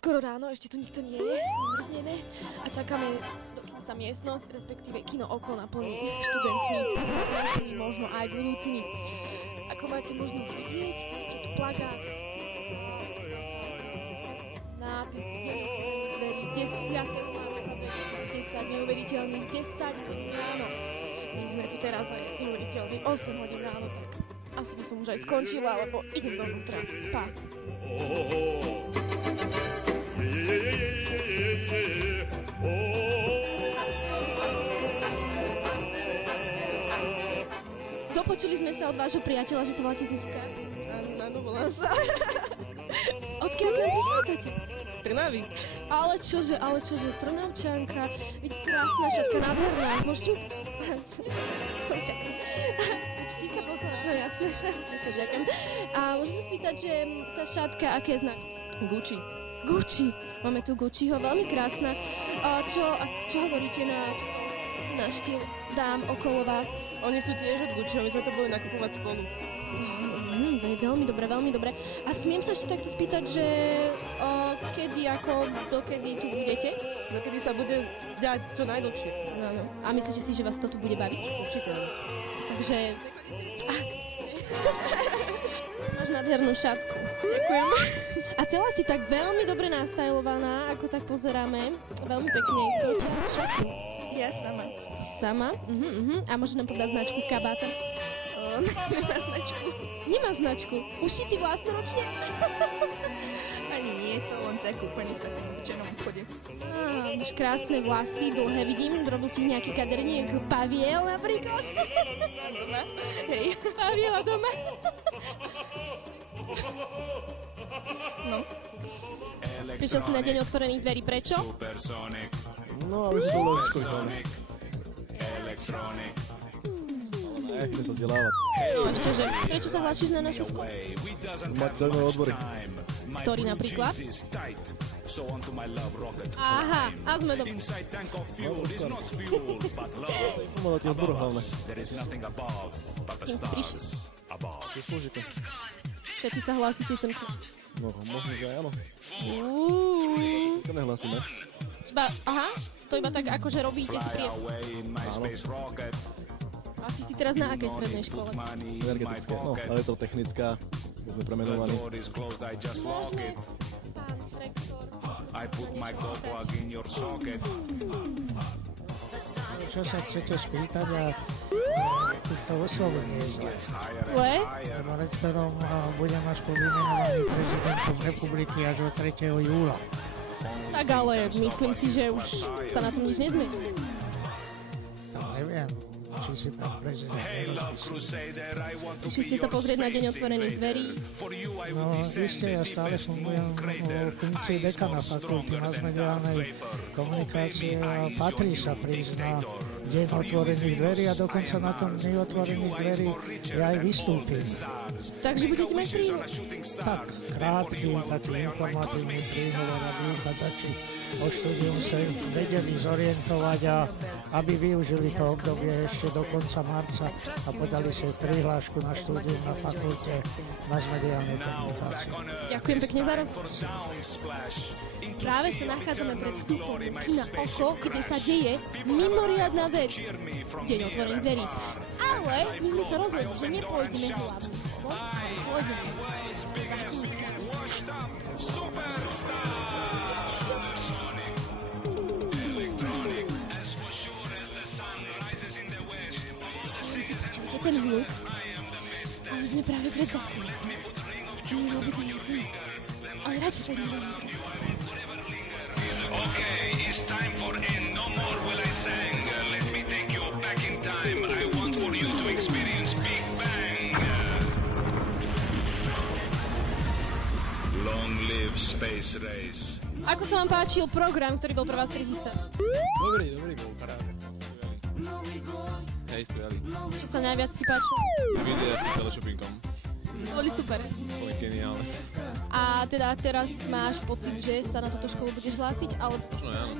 skoro ráno, ešte tu nikto nie je, mrzneme a čakáme, dokým sa miestnosť, respektíve kino Oko naplní študentmi, našimi, možno aj budúcimi. Ako máte možnosť vidieť, je tu plagát, nápis, dverí 10. marca 2010, neuveriteľných 10 hodín ráno. My sme tu teraz aj neuveriteľných 8 hodín ráno, tak asi by som už aj skončila, lebo idem dovnútra. Pa. Dopočuli sme sa od vášho priateľa, že sa voláte Zuzka. Áno, volám sa. Odkiaľ k nám prichádzate? Z Trnavy. Ale čože, Trnavčanka, veď krásna šatka, nádherná, môžete mi... Ďakujem. Psíka pochod, no jasné. Ďakujem. A môžem sa spýtať, že tá šatka, aké je značky? Gucci. Máme tu Gucciho, veľmi krásna. A čo hovoríte na štýl dám okolo vás? Oni sú tiež od Gucciho, my sme to boli nakupovať spolu. Veľmi dobre. A smiem sa ešte takto spýtať, že dokedy tu budete? Dokedy sa bude dať čo najdlhšie. Áno. A myslíte si, že vás to tu bude baviť? Určite. Takže... Máš nádhernú šatku. Ďakujem. A celá si tak veľmi dobre nastajlovaná, ako tak pozeráme. Veľmi pekne. Kto ťa šatku? Ja sama. Ty sama? A môže nám povedať značku kabáta? Nemá značku. Nemá značku. Ušitý vlastnoročne? Ani nie je to len tak úplne v takom obyčajnom obchode. Máš krásne vlasy, dlhé, vidím. Robil ti nejaký kaderník paviel napríklad? Doma. Hej, paviela doma. No. Prišiel si na deň otvorených dverí, prečo? No, aby si bol logický. Nechme sa vzdelávať. No a čože, prečo sa hlásiš na našu školu? Mať zaujímavé odbory. Ktorý napríklad? Aha, a sme doma. Informovať tie odbory hlavne. Kým si prišiel? Je slúžite. Všetci sa hlásite sem. No, možno, že aj áno. To nehlásime. To iba tak akože robíte si priestor. A ty si teraz na akej strednej škole? Energetická, no, elektrotechnická. My sme premenovaní. Môžeme, pán rektor. Čo sa chcete spýtať a týchto oslovenie? Le? Rektorom bude mať povymenovaný prezidentom republiky až do 3. júla. Tak ale myslím si, že už sa na tom nič nezmení. To neviem, či si pán prezident Išli ste sa pozrieť na deň otvorených dverí. No, isté, ja stále fungujem vo funkcii dekana fakulty masmediálnej komunikácie a patrí sa prísť na deň otvorených dverí a dokonca na tom dni otvorených dverí ja aj vystúpim. Takže budete mať príhovor. Tak, krátky, taký informatívny príhovor, aby uchádzači o štúdium sa vedeli zorientovať a aby využili to obdobie ešte do konca marca a podali si prihlášku na štúdium na fakulte masmediálnej komunikácie. Ďakujem pekne za rozhovor. Práve sa nachádzame pred vstupom kina Oko, kde sa deje mimoriadna vec. Deň otvorených dverí. Ale my sme sa rozhodli, že nepôjdeme hlavne. Pôjdeme. Počujete ten hluk? Ale sme práve pred zákonom. Ale radšej pôjdeme. Okay, it's time for end. No more will I sing. Let me take you back in time. I want for you to experience Big Bang. Long live space race. Ako sa vám páčil program, ktorý bol pre vás prichystaný? Dobrý bol, paráda. Hej, skvelý. Čo sa najviac ti páčilo? Videa s tým teleshopingom. Boli super. Boli geniálne. A teda teraz máš pocit, že sa na túto školu budeš hlásiť, ale... Možno áno.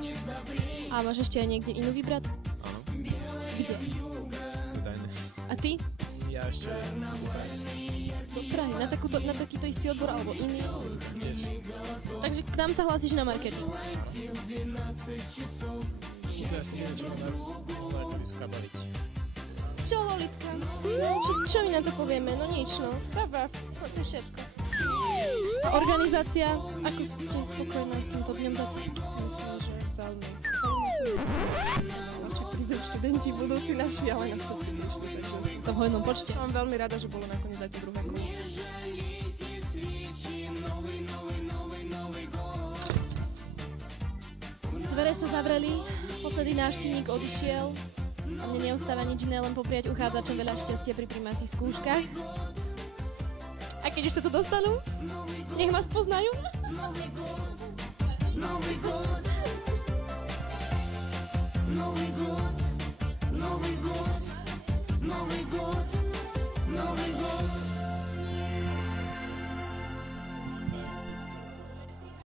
A máš ešte aj niekde inú vybrať? Áno. Kde? Dajne. A ty? Ja ešte... Do Prahy, na takýto istý odbor alebo iný. Takže k nám sa hlásiš na marketing. To asi neviem, čo na to vysoká baliť. Čo, Lolitka? No, čo my na to povieme? No nič, no. To je všetko. A organizácia, ako ste spokojná s týmto dňom zatiaľ? Myslím, že veľmi. Však prídu študenti budúci naši, ale na všetky prišli. Takže To v hojnom počte. som veľmi rada, že bolo nakoniec aj to druhé kolo. Dvere sa zavreli, posledný návštevník odišiel a mne neostáva nič iné, len popriať uchádzačom veľa šťastia pri prijímacích skúškach. A keď už sa tu dostanú, nech ma spoznajú. Новый год, Новый год, Новый год.